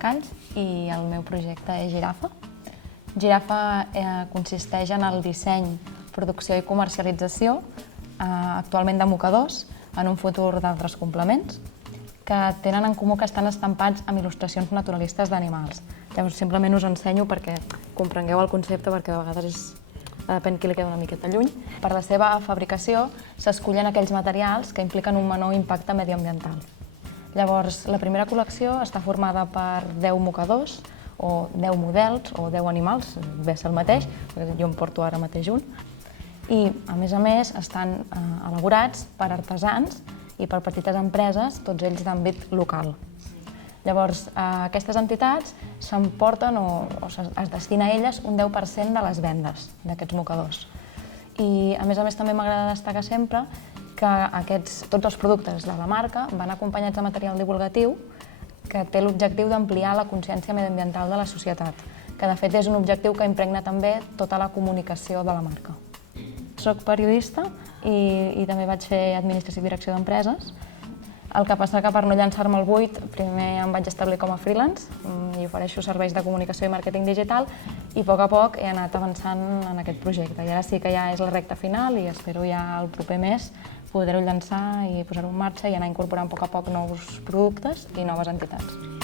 Calls i el meu projecte és Girafa. Girafa consisteix en el disseny, producció i comercialització, actualment de mocadors, en un futur d'altres complements, que tenen en comú que estan estampats amb il·lustracions naturalistes d'animals. Llavors, simplement us ensenyo perquè comprengueu el concepte, perquè a vegades depèn qui li queda una miqueta lluny. Per la seva fabricació s'escullen aquells materials que impliquen un menor impacte mediambiental. Llavors, la primera col·lecció està formada per 10 mocadors, o 10 models, o 10 animals, ve a ser el mateix, perquè jo em porto ara mateix un, i a més estan elaborats per artesans i per petites empreses, tots ells d'àmbit local. Llavors, aquestes entitats s'emporten o es destina a elles un 10% de les vendes d'aquests mocadors. I a més també m'agrada destacar sempre que tots els productes de la marca van acompanyats de material divulgatiu que té l'objectiu d'ampliar la consciència mediambiental de la societat, que de fet és un objectiu que impregna també tota la comunicació de la marca. Soc periodista i també vaig fer administració i direcció d'empreses. El que passa que per no llançar-me al buit, primer em vaig establir com a freelance i ofereixo serveis de comunicació i màrqueting digital i a poc he anat avançant en aquest projecte. I ara sí que ja és la recta final i espero ja el proper mes poder-ho llançar i posar-ho en marxa i anar incorporant a poc nous productes i noves entitats.